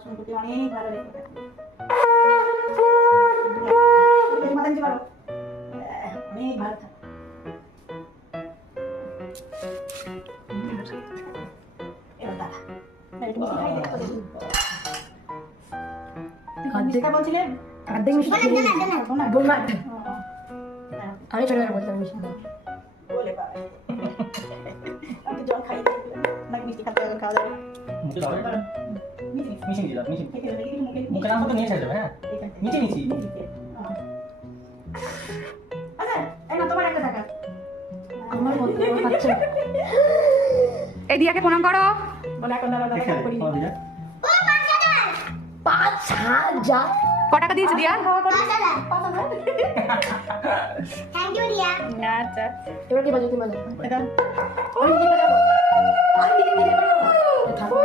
আসন করতে অনেক ভালো লেগে থাকে। মাথা নিচে করো, অনেক ভালো থাকে। এবার দাঁড়া, একটু মিষ্টি খাই দেখো। মিষ্টি বলছিলেন অর্ধেক মিষ্টি আমি ছোট করে বলতাম মিষ্টি দাও বলে পাবে। আমি জল খাই নাকি মিষ্টি খাতে খাওয়া যাবে মুখে দাও এটা মিশিয়ে দিলাম মিশিয়ে মুখে না হতে নিয়ে এসে যাবে। হ্যাঁ মিশিয়ে নিছি। আচ্ছা এই না তোমার একটা টাকা আমার মধ্যে খাচ্ছে এই দিয়াকে প্রণাম করো। বলে এখন দাঁড়া দাঁড়া করি। 5,000 ক টাকা দিয়েছি দিয়া? Thank you Riya. আচ্ছা এবার কি বাজাতে মানে এটা আমি কি বাজাবো আমি কি বাজাবো থাকো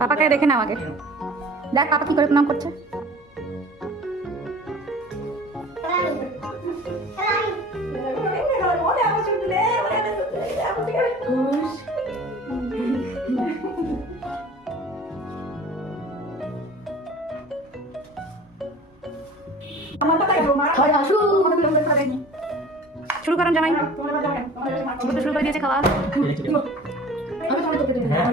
পাপাকে দেখে নাও আগে, দেখ পাপা কি করে প্রণাম করছে। আমার কথা কেন মারা হয় আসু শুরু করেন জামাই, তোমার কথা কেন তোমার শুরু করে দিয়েছে খাওয়া। আমি তোমাকে হ্যাঁ